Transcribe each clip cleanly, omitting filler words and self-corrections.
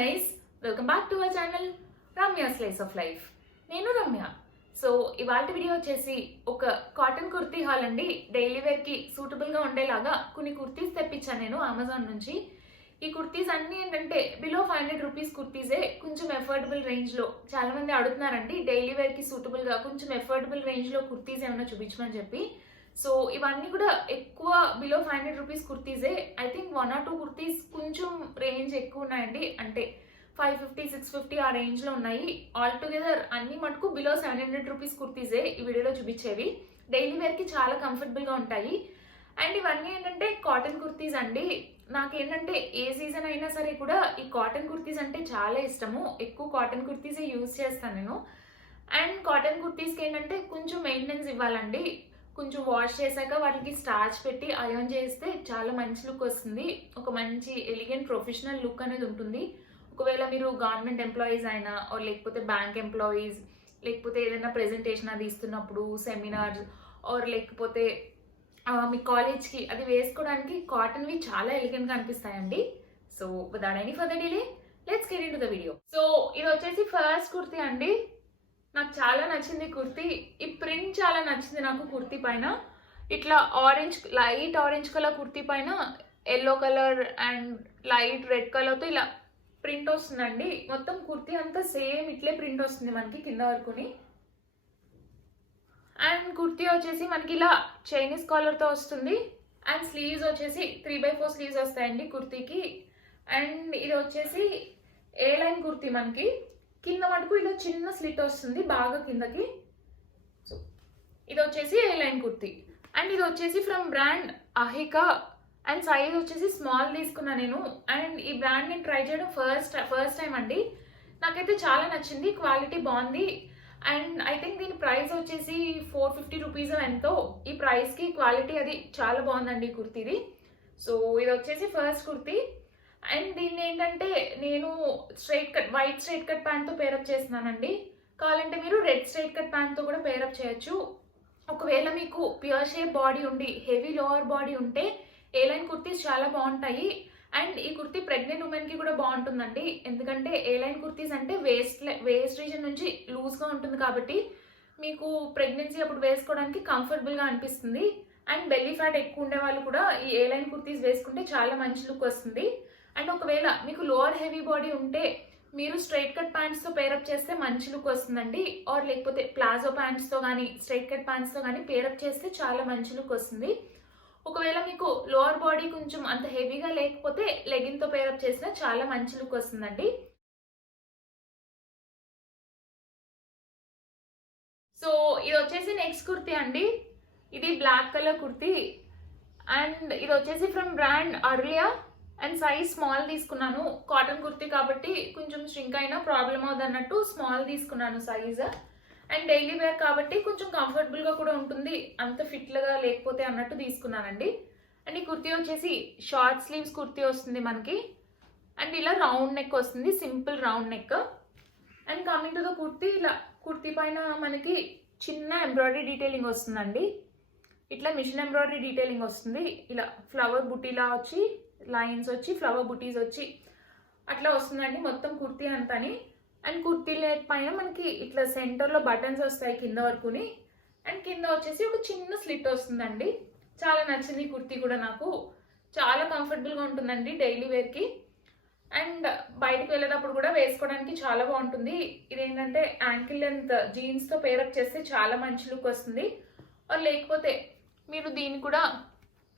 Guys, welcome back to our channel Ramya slice of life. నేను Ramya. So ఇవాళ video వచ్చేసి ఒక కాటన్ కుర్తీ హాల్ అండి. డైలీ వేర్ కి సూటబుల్ గా ఉండేలాగా కొన్ని కుర్తీస్ తెప్పించాను నేను అమెజాన్ నుంచి. ఈ కుర్తీస్ అన్ని ఏంటంటే బిలో 500 రూపీస్ కుర్తీసే, కొంచెం ఎఫోర్డబుల్ రేంజ్ లో. చాలా మంది అడుగుతున్నారండి డైలీ వేర్ కి సూటబుల్ గా కొంచెం ఎఫోర్డబుల్ రేంజ్ లో కుర్తీస్ ఏమైనా చూపించమని చెప్పి. సో ఇవన్నీ కూడా ఎక్కువ బిలో 500 రూపీస్ కుర్తీసే. ఐ థింక్ 1 or 2 కుర్తీస్ కొంచెం రేంజ్ ఎక్కువ ఉన్నాయండి, అంటే 550, 650 ఆ రేంజ్ లో ఉన్నాయి. ఆల్ టుగెదర్ అన్ని మటుకు బిలో 700 రూపీస్ కుర్తీసే ఈ వీడియోలో చూపించేవి. డైలీ వేర్ కి చాలా కంఫర్టబుల్ గా ఉంటాయి. అండ్ ఇవన్నీ ఏంటంటే కాటన్ కుర్తీస్ అండి. నాకేంటంటే ఏ సీజన్ అయినా సరే కూడా ఈ కాటన్ కుర్తీస్ అంటే చాలా ఇష్టము. ఎక్కువ కాటన్ కుర్తీసే యూజ్ చేస్తాను నేను. అండ్ కాటన్ కుర్తీస్కి ఏంటంటే కొంచెం మెయింటెనెన్స్ ఇవ్వాలండి. కొంచెం వాష్ చేశాక వాటికి స్టార్చ్ పెట్టి ఐరన్ చేస్తే చాలా మంచి లుక్ వస్తుంది. ఒక మంచి ఎలిగెంట్ ప్రొఫెషనల్ లుక్ అనేది ఉంటుంది. ఒకవేళ మీరు గవర్నమెంట్ ఎంప్లాయీస్ అయినా, లేకపోతే బ్యాంక్ ఎంప్లాయీస్, లేకపోతే ఏదైనా ప్రెజెంటేషన్ అది ఇస్తున్నప్పుడు, సెమినార్స్, లేకపోతే మీ కాలేజ్కి అది వేసుకోవడానికి కాటన్వి చాలా ఎలిగెంట్గా అనిపిస్తాయండి. So without any further delay let's get into the video. So ఇది వచ్చేసి ఫస్ట్ కుర్తీ అండి. నాకు చాలా నచ్చింది కుర్తీ. ఈ ప్రింట్ చాలా నచ్చింది నాకు కుర్తీ పైన. ఇట్లా orange, light orange colour kurti పైన yellow colour and light red కలర్తో ఇలా ప్రింట్ వస్తుందండి. మొత్తం కుర్తీ అంతా సేమ్ ఇట్లే ప్రింట్ వస్తుంది మనకి కింద వరకుని. అండ్ కుర్తీ వచ్చేసి మనకి ఇలా చైనీస్ కాలర్తో వస్తుంది. అండ్ స్లీవ్స్ వచ్చేసి 3/4 స్లీవ్స్ వస్తాయండి కుర్తీకి. అండ్ ఇది వచ్చేసి ఏ లైన్ కుర్తీ మనకి. కింద మటుకు ఇలా చిన్న స్లిట్ వస్తుంది బాగా కిందకి. సో ఇది వచ్చేసి ఏ లైన్ కుర్తీ. అండ్ ఇది వచ్చేసి from brand Ayhika. And size వచ్చేసి స్మాల్ తీసుకున్నా నేను. అండ్ ఈ బ్రాండ్ నేను ట్రై చేయడం ఫస్ట్ టైం అండి. నాకైతే చాలా నచ్చింది, క్వాలిటీ బాగుంది. అండ్ ఐ థింక్ దీని ప్రైస్ వచ్చేసి 450 రూపీస్ ఎంతో. ఈ ప్రైస్కి క్వాలిటీ అది చాలా బాగుందండి ఈ కుర్తీది. సో ఇది వచ్చేసి ఫస్ట్ కుర్తీ. అండ్ దీన్ని ఏంటంటే నేను వైట్ స్ట్రైట్ కట్ ప్యాంట్తో పేరప్ చేస్తున్నానండి. కావాలంటే మీరు రెడ్ స్ట్రైట్ కట్ ప్యాంట్తో కూడా పేరప్ చేయొచ్చు. ఒకవేళ మీకు ప్యూర్ షేప్ బాడీ ఉండి హెవీ లోవర్ బాడీ ఉంటే ఏ లైన్ కుర్తీస్ చాలా బాగుంటాయి. అండ్ ఈ కుర్తీ ప్రెగ్నెంట్ ఉమెన్కి కూడా బాగుంటుందండి. ఎందుకంటే ఏ లైన్ కుర్తీస్ అంటే వేస్ట్ రీజన్ నుంచి లూజ్గా ఉంటుంది కాబట్టి మీకు ప్రెగ్నెన్సీ అప్పుడు వేసుకోవడానికి కంఫర్టబుల్గా అనిపిస్తుంది. అండ్ బెల్లీ ఫ్యాట్ ఎక్కువ ఉండే వాళ్ళు కూడా ఈ ఏ లైన్ కుర్తీస్ వేసుకుంటే చాలా మంచి లుక్ వస్తుంది. అండ్ ఒకవేళ మీకు లోవర్ హెవీ బాడీ ఉంటే మీరు స్ట్రైట్ కట్ ప్యాంట్స్తో పేరప్ చేస్తే మంచి లుక్ వస్తుందండి. లేకపోతే ప్లాజో ప్యాంట్స్తో కానీ స్ట్రైట్ కట్ ప్యాంట్స్తో కానీ పేరప్ చేస్తే చాలా మంచి లుక్ వస్తుంది. ఒకవేళ మీకు లోవర్ బాడీ కొంచెం అంత హెవీగా లేకపోతే లెగిన్తో పేరప్ చేసినా చాలా మంచి లుక్ వస్తుందండి. సో ఇది వచ్చేసి నెక్స్ట్ కుర్తీ అండి. ఇది బ్లాక్ కలర్ కుర్తీ. అండ్ ఇది వచ్చేసి from brand Aurelia. And size small తీసుకున్నాను. కాటన్ కుర్తీ కాబట్టి కొంచెం స్ట్రింక్ అయినా ప్రాబ్లం అవుతుంది అన్నట్టు స్మాల్ తీసుకున్నాను సైజ్. అండ్ డైలీ వేర్ కాబట్టి కొంచెం కంఫర్టబుల్గా కూడా ఉంటుంది, అంత ఫిట్లుగా లేకపోతే అన్నట్టు తీసుకున్నానండి. అండ్ ఈ కుర్తీ వచ్చేసి షార్ట్ స్లీవ్స్ కుర్తీ వస్తుంది మనకి. అండ్ ఇలా రౌండ్ నెక్ వస్తుంది, simple round neck. And coming to the kurti, ఇలా కుర్తీ పైన మనకి చిన్న ఎంబ్రాయిడరీ డీటెయిలింగ్ వస్తుందండి. ఇట్లా మిషన్ ఎంబ్రాయిడరీ డీటెయిలింగ్ వస్తుంది. ఇలా ఫ్లవర్ బుటీలా వచ్చి లైన్స్ వచ్చి ఫ్లవర్ బుటీస్ వచ్చి అట్లా వస్తుందండి మొత్తం కుర్తీ అంతాని. అండ్ కుర్తీ లెగ్ పైన మనకి ఇట్లా సెంటర్లో బటన్స్ వస్తాయి కింద వరకుని. అండ్ కింద వచ్చేసి ఒక చిన్న స్లిట్ వస్తుందండి. చాలా నచ్చింది కుర్తీ కూడా నాకు. చాలా కంఫర్టబుల్గా ఉంటుందండి డైలీ వేర్కి. అండ్ బయటకు వెళ్ళేటప్పుడు కూడా వేసుకోవడానికి చాలా బాగుంటుంది. ఇదేంటంటే యాంకిల్ లెంత్ జీన్స్తో పేరప్ చేస్తే చాలా మంచి లుక్ వస్తుంది. లేకపోతే మీరు దీన్ని కూడా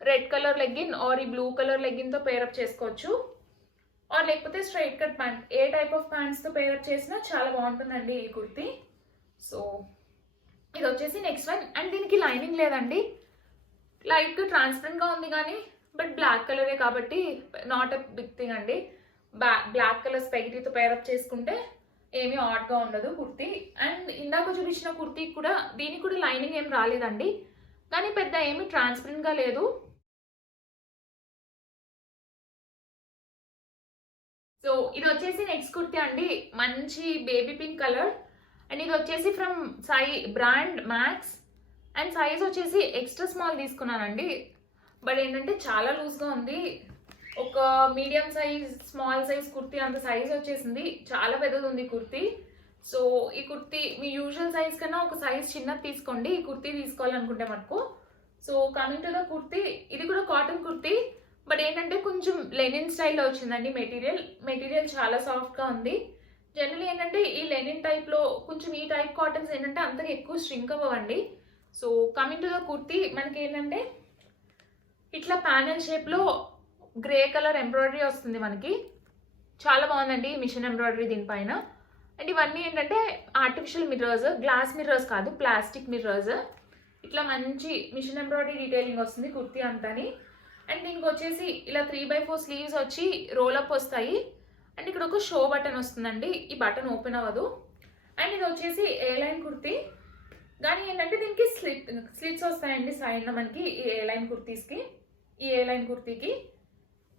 రెడ్ కలర్ లెగ్గిన్ ఈ బ్లూ కలర్ లెగ్గిన్తో పేరప్ చేసుకోవచ్చు. లేకపోతే స్ట్రైట్ కట్ ప్యాంట్, ఏ టైప్ ఆఫ్ ప్యాంట్స్తో పేరప్ చేసినా చాలా బాగుంటుందండి ఈ కుర్తీ. సో ఇది వచ్చేసి నెక్స్ట్ వన్. అండ్ దీనికి లైనింగ్ లేదండి, లైట్ ట్రాన్స్పరెంట్గా ఉంది కానీ బట్ బ్లాక్ కలరే కాబట్టి నాట్ ఎ బిగ్ థింగ్ అండి. బ్లాక్ కలర్ స్పెగటీతో పేరప్ చేసుకుంటే ఏమీ ఆడ్గా ఉండదు కుర్తీ. అండ్ ఇందాక చూపించిన కుర్తీకి కూడా దీనికి కూడా లైనింగ్ ఏం రాలేదండి, కానీ పెద్ద ఏమీ ట్రాన్స్పరెంట్గా లేదు. సో ఇది వచ్చేసి నెక్స్ట్ కుర్తీ అండి, మంచి బేబీ పింక్ కలర్. అండ్ ఇది వచ్చేసి from brand max. And size వచ్చేసి ఎక్స్ట్రా స్మాల్ తీసుకున్నానండి. బట్ ఏంటంటే చాలా లూజ్గా ఉంది. ఒక medium size small size kurti అంత సైజ్ వచ్చేసింది. చాలా పెద్దది ఉంది కుర్తీ. సో ఈ కుర్తీ మీ యూజువల్ సైజ్ కన్నా ఒక సైజ్ చిన్నది తీసుకోండి ఈ కుర్తీ తీసుకోవాలనుకుంటే మనకు. So coming to the kurti, ఇది కూడా కాటన్ కుర్తీ, బట్ ఏంటంటే కొంచెం లెనిన్ స్టైల్లో వచ్చిందండి. మెటీరియల్ చాలా సాఫ్ట్గా ఉంది. జనరల్లీ ఏంటంటే ఈ లెనిన్ టైప్లో కొంచెం ఈ టైప్ కాటన్స్ ఏంటంటే అంతగా ఎక్కువ స్ట్రింక్ అవ్వండి. So coming to the kurti, మనకి ఏంటంటే ఇట్లా ప్యానెల్ షేప్లో గ్రే కలర్ ఎంబ్రాయిడరీ వస్తుంది మనకి. చాలా బాగుందండి మిషన్ ఎంబ్రాయిడరీ దీనిపైన. అండ్ ఇవన్నీ ఏంటంటే ఆర్టిఫిషియల్ మిర్రర్స్, గ్లాస్ మిర్రర్స్ కాదు, ప్లాస్టిక్ మిర్రర్స్. ఇట్లా మంచి మిషన్ ఎంబ్రాయిడరీ డీటెయిలింగ్ వస్తుంది కుర్తీ అంతాని. అండ్ దీనికి వచ్చేసి ఇలా 3/4 స్లీవ్స్ వచ్చి రోలప్ వస్తాయి. అండ్ ఇక్కడ ఒక షో బటన్ వస్తుందండి, ఈ బటన్ ఓపెన్ అవ్వదు. అండ్ ఇది వచ్చేసి ఏ లైన్ కుర్తీ, కానీ ఏంటంటే దీనికి స్లిట్స్ వస్తాయండి సైడ్న మనకి ఈ ఏ లైన్ కుర్తీస్కి, ఈ ఏ లైన్ కుర్తీకి.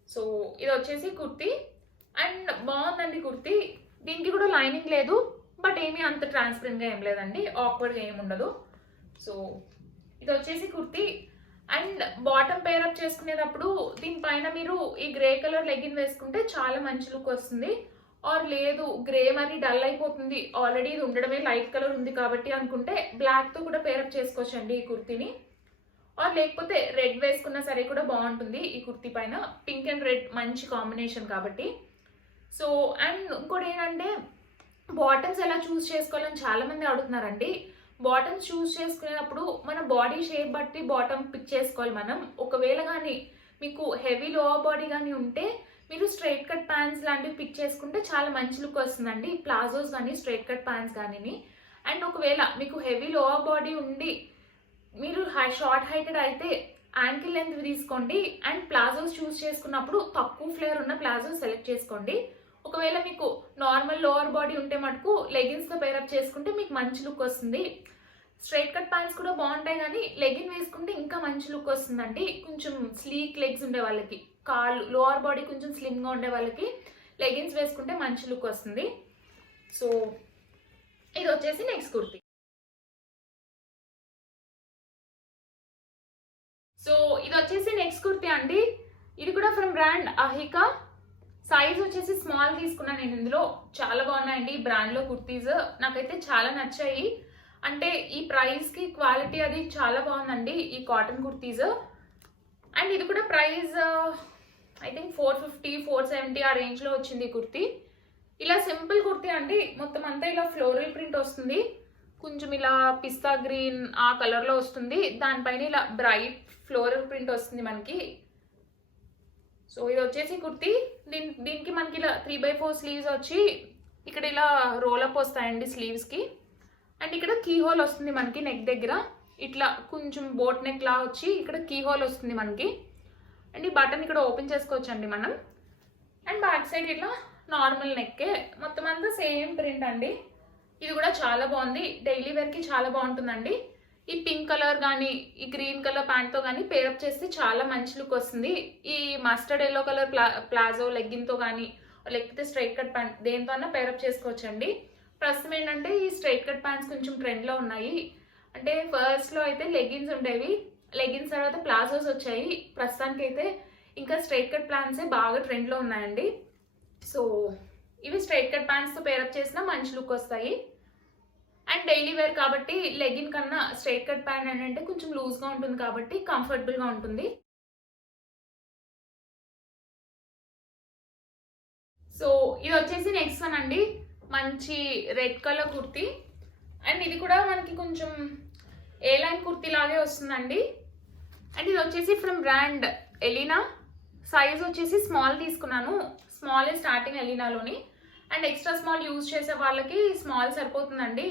సో ఇది వచ్చేసి కుర్తీ అండ్ బాగుందండి కుర్తీ. దీనికి కూడా లైనింగ్ లేదు, బట్ ఏమీ అంత ట్రాన్స్పరెంట్గా ఏం లేదండి, ఆక్వర్డ్గా ఏమి ఉండదు. సో ఇది వచ్చేసి కుర్తీ. అండ్ బాటమ్ పేరప్ చేసుకునేటప్పుడు దీనిపైన మీరు ఈ గ్రే కలర్ లెగిన్ వేసుకుంటే చాలా మంచి లుక్ వస్తుంది. ఆర్ లేదు గ్రే మరి డల్ అయిపోతుంది, ఆల్రెడీ ఇది ఉండడమే లైట్ కలర్ ఉంది కాబట్టి అనుకుంటే బ్లాక్తో కూడా పేరప్ చేసుకోవచ్చండి ఈ కుర్తీని. ఆర్ లేకపోతే రెడ్ వేసుకున్నా సరే కూడా బాగుంటుంది ఈ కుర్తీ పైన. పింక్ అండ్ రెడ్ మంచి కాంబినేషన్ కాబట్టి. సో అండ్ ఇంకోటి ఏంటంటే బాటమ్స్ ఎలా చూస్ చేసుకోవాలని చాలామంది అడుగుతున్నారండి. బాటమ్స్ చూస్ చేసుకునేటప్పుడు మన బాడీ షేప్ బట్టి బాటమ్ పిక్ చేసుకోవాలి మనం. ఒకవేళ కానీ మీకు హెవీ లోవర్ బాడీ కానీ ఉంటే మీరు స్ట్రైట్ కట్ ప్యాంట్స్ లాంటివి పిక్ చేసుకుంటే చాలా మంచి లుక్ వస్తుందండి, ప్లాజోస్ కానీ స్ట్రైట్ కట్ ప్యాంట్స్ కానీ. అండ్ ఒకవేళ మీకు హెవీ లోవర్ బాడీ ఉండి మీరు షార్ట్ హైటెడ్ అయితే యాంకిల్ లెంత్ తీసుకోండి. అండ్ ప్లాజోస్ చూస్ చేసుకున్నప్పుడు తక్కువ ఫ్లేర్ ఉన్న ప్లాజోస్ సెలెక్ట్ చేసుకోండి. ఒకవేళ మీకు నార్మల్ లోవర్ బాడీ ఉంటే మటుకు లెగిన్స్తో పేరప్ చేసుకుంటే మీకు మంచి లుక్ వస్తుంది. స్ట్రైట్ కట్ ప్యాంట్స్ కూడా బాగుంటాయి, కానీ లెగిన్ వేసుకుంటే ఇంకా మంచి లుక్ వస్తుందండి. కొంచెం స్లీక్ లెగ్స్ ఉండే వాళ్ళకి, కాళ్ళు లోవర్ బాడీ కొంచెం స్లిమ్గా ఉండే వాళ్ళకి లెగిన్స్ వేసుకుంటే మంచి లుక్ వస్తుంది. సో ఇది వచ్చేసి నెక్స్ట్ కుర్తీ. సో ఇది వచ్చేసి నెక్స్ట్ కుర్తీ అండి. ఇది కూడా ఫ్రమ్ బ్రాండ్ అహికా. సైజ్ వచ్చేసి స్మాల్ తీసుకున్నాను నేను. ఇందులో చాలా బాగున్నాయండి బ్రాండ్లో కుర్తీస్, నాకైతే చాలా నచ్చాయి. అంటే ఈ ప్రైస్కి క్వాలిటీ అది చాలా బాగుందండి ఈ కాటన్ కుర్తీస్. అండ్ ఇది కూడా ప్రైస్ ఐ థింక్ 450 470 ఆ రేంజ్లో వచ్చింది ఈ కుర్తీ. ఇలా సింపుల్ కుర్తీ అండి, మొత్తం అంతా ఇలా ఫ్లోరల్ ప్రింట్ వస్తుంది. కొంచెం ఇలా పిస్తా గ్రీన్ ఆ కలర్లో వస్తుంది, దానిపైన ఇలా బ్రైట్ ఫ్లోరల్ ప్రింట్ వస్తుంది మనకి. సో ఇది వచ్చేసి కుర్తీ. దీనికి మనకి ఇలా 3/4 స్లీవ్స్ వచ్చి ఇక్కడ ఇలా రోలప్ వస్తాయండి స్లీవ్స్కి. అండ్ ఇక్కడ కీ హోల్ వస్తుంది మనకి నెక్ దగ్గర, ఇట్లా కొంచెం బోట్ నెక్ లా వచ్చి ఇక్కడ కీ హోల్ వస్తుంది మనకి. అండ్ ఈ బటన్ ఇక్కడ ఓపెన్ చేసుకోవచ్చండి మనం. అండ్ బ్యాక్ సైడ్ ఇట్లా నార్మల్ నెక్కే, మొత్తం అంతా సేమ్ ప్రింట్ అండి. ఇది కూడా చాలా బాగుంది, డైలీ వేర్కి చాలా బాగుంటుందండి. ఈ పింక్ కలర్ కానీ ఈ గ్రీన్ కలర్ ప్యాంట్తో కానీ పేరప్ చేస్తే చాలా మంచి లుక్ వస్తుంది. ఈ మస్టర్డ్ ఎల్లో కలర్ ప్లాజో లెగ్గిన్తో కానీ లేకపోతే స్ట్రైట్ కట్ ప్యాంట్ దేంతో అన్నా పేరప్ చేసుకోవచ్చండి. ప్రస్తుతం ఏంటంటే ఈ స్ట్రైట్ కట్ ప్యాంట్స్ కొంచెం ట్రెండ్లో ఉన్నాయి. అంటే ఫస్ట్లో అయితే లెగిన్స్ ఉండేవి, లెగిన్స్ తర్వాత ప్లాజోస్ వచ్చాయి. ప్రస్తుతానికి అయితే ఇంకా స్ట్రైట్ కట్ ప్యాంట్సే బాగా ట్రెండ్లో ఉన్నాయండి. సో ఇవి స్ట్రైట్ కట్ ప్యాంట్స్తో పేరప్ చేసినా మంచి లుక్ వస్తాయి. అండ్ డైలీ వేర్ కాబట్టి లెగిన్ కన్నా స్ట్రైట్ కట్ ప్యాంట్ ఏంటంటే కొంచెం లూజ్గా ఉంటుంది కాబట్టి కంఫర్టబుల్గా ఉంటుంది. సో ఇది వచ్చేసి నెక్స్ట్ వన్ అండి, మంచి రెడ్ కలర్ కుర్తీ. అండ్ ఇది కూడా మనకి కొంచెం ఏ లైన్ కుర్తీ లాగే వస్తుందండి. అండ్ ఇది వచ్చేసి ఫ్రమ్ బ్రాండ్ ఎలీనా. సైజ్ వచ్చేసి స్మాల్ తీసుకున్నాను, స్మాల్ స్టార్టింగ్ ఎలీనాలోని. అండ్ ఎక్స్ట్రా స్మాల్ యూజ్ చేసే వాళ్ళకి స్మాల్ సరిపోతుందండి.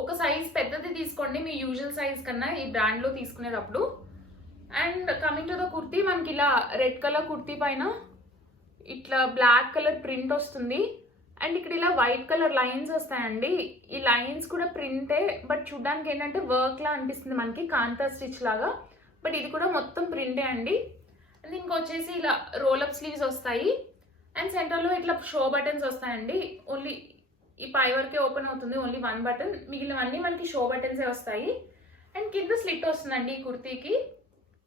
ఒక సైజ్ పెద్దది తీసుకోండి మీ యూజువల్ సైజ్ కన్నా ఈ బ్రాండ్లో తీసుకునేటప్పుడు. And coming to the kurti, మనకి ఇలా రెడ్ కలర్ కుర్తీ పైన ఇట్లా బ్లాక్ కలర్ ప్రింట్ వస్తుంది. అండ్ ఇక్కడ ఇలా వైట్ కలర్ లైన్స్ వస్తాయండి. ఈ లైన్స్ కూడా ప్రింటే, బట్ చూడడానికి ఏంటంటే వర్క్లా అనిపిస్తుంది మనకి, కాంతా స్టిచ్ లాగా. బట్ ఇది కూడా మొత్తం ప్రింటే అండి. అండ్ దీనికి వచ్చేసి ఇలా రోలప్ స్లీవ్స్ వస్తాయి. అండ్ సెంటర్లో ఇట్లా షో బటన్స్ వస్తాయండి. ఓన్లీ ఈ పై వరకే ఓపెన్ అవుతుంది, ఓన్లీ 1 బటన్, మిగిలినవన్నీ మనకి షో బటన్సే వస్తాయి. అండ్ కింద స్లిట్ వస్తుందండి ఈ కుర్తీకి,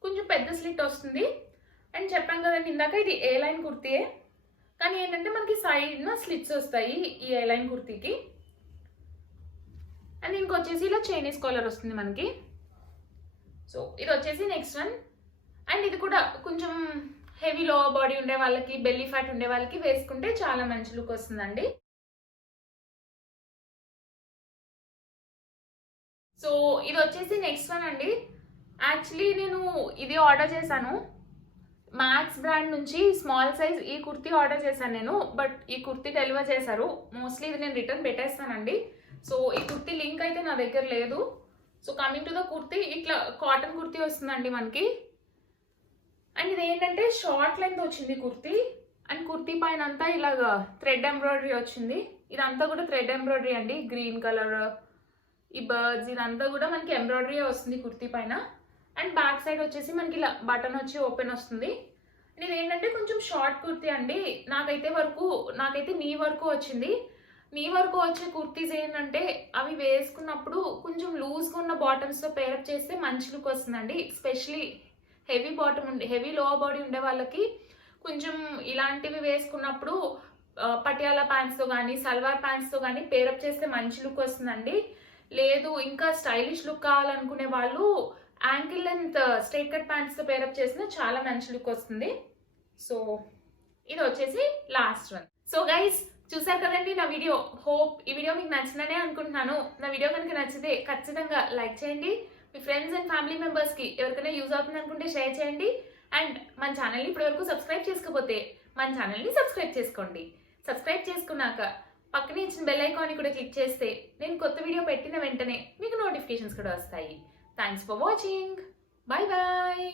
కొంచెం పెద్ద స్లిట్ వస్తుంది. అండ్ చెప్పాం కదండి ఇందాక ఇది ఏ లైన్ కుర్తీయే, కానీ ఏంటంటే మనకి సైడ్న స్లిట్స్ వస్తాయి ఈ ఏ లైన్ కుర్తీకి. అండ్ దీనికి వచ్చేసి ఇలా చైనీస్ కాలర్ వస్తుంది మనకి. సో ఇది వచ్చేసి నెక్స్ట్ వన్. అండ్ ఇది కూడా కొంచెం హెవీ లో బాడీ ఉండే వాళ్ళకి, బెల్లీ ఫ్యాట్ ఉండే వాళ్ళకి వేసుకుంటే చాలా మంచి లుక్ వస్తుందండి. సో ఇది వచ్చేసి నెక్స్ట్ వన్ అండి. యాక్చువల్లీ నేను ఇది ఆర్డర్ చేశాను మ్యాక్స్ బ్రాండ్ నుంచి, స్మాల్ సైజ్ ఈ కుర్తీ ఆర్డర్ చేశాను నేను. బట్ ఈ కుర్తీ డెలివర్ చేశారు. మోస్ట్లీ ఇది నేను రిటర్న్ పెట్టేస్తానండి. సో ఈ కుర్తీ లింక్ అయితే నా దగ్గర లేదు. So coming to the kurti, ఇట్లా కాటన్ కుర్తీ వస్తుందండి మనకి. అండ్ ఇది ఏంటంటే షార్ట్ లెంత్ వచ్చింది కుర్తీ. అండ్ కుర్తీ పైన అంతా ఇలాగా థ్రెడ్ ఎంబ్రాయిడరీ వచ్చింది. ఇదంతా కూడా థ్రెడ్ ఎంబ్రాయిడరీ అండి. గ్రీన్ కలర్, ఈ బర్డ్స్, ఇదంతా కూడా మనకి ఎంబ్రాయిడరీ వస్తుంది కుర్తీ పైన. అండ్ బ్యాక్ సైడ్ వచ్చేసి మనకి ఇలా బటన్ వచ్చి ఓపెన్ వస్తుంది. ఇది ఏంటంటే కొంచెం షార్ట్ కుర్తీ అండి. నాకైతే నీ వరకు వచ్చింది. నీ వరకు వచ్చే కుర్తీస్ ఏంటంటే అవి వేసుకున్నప్పుడు కొంచెం లూజ్గా ఉన్న బాటమ్స్తో పేరప్ చేస్తే మంచి లుక్ వస్తుందండి. ఎస్పెషలీ హెవీ లో బాడీ ఉండే వాళ్ళకి కొంచెం ఇలాంటివి వేసుకున్నప్పుడు పటియాలా ప్యాంట్స్తో కానీ, సల్వార్ ప్యాంట్స్తో కానీ పేరప్ చేస్తే మంచి లుక్ వస్తుందండి. లేదు ఇంకా స్టైలిష్ లుక్ కావాలనుకునే వాళ్ళు యాంకిల్ లెంత్ స్ట్రైట్ కట్ ప్యాంట్స్తో పేరప్ చేసిన చాలా మంచి లుక్ వస్తుంది. సో ఇది వచ్చేసి లాస్ట్ వన్. సో గైస్ చూసారు కదండి నా వీడియో. హోప్ ఈ వీడియో మీకు నచ్చిందనే అనుకుంటున్నాను. నా వీడియో కనుక నచ్చితే ఖచ్చితంగా లైక్ చేయండి. మీ ఫ్రెండ్స్ అండ్ ఫ్యామిలీ మెంబర్స్కి ఎవరికైనా యూజ్ అవుతుంది అనుకుంటే షేర్ చేయండి. అండ్ మన ఛానల్ని ఇప్పటివరకు సబ్స్క్రైబ్ చేసుకోకపోతే మన ఛానల్ని సబ్స్క్రైబ్ చేసుకోండి. సబ్స్క్రైబ్ చేసుకున్నాక పక్కనే ఇచ్చిన బెల్ ఐకాన్ని కూడా క్లిక్ చేస్తే నేను కొత్త వీడియో పెట్టిన వెంటనే మీకు నోటిఫికేషన్స్ కూడా వస్తాయి. Thanks for watching. Bye bye.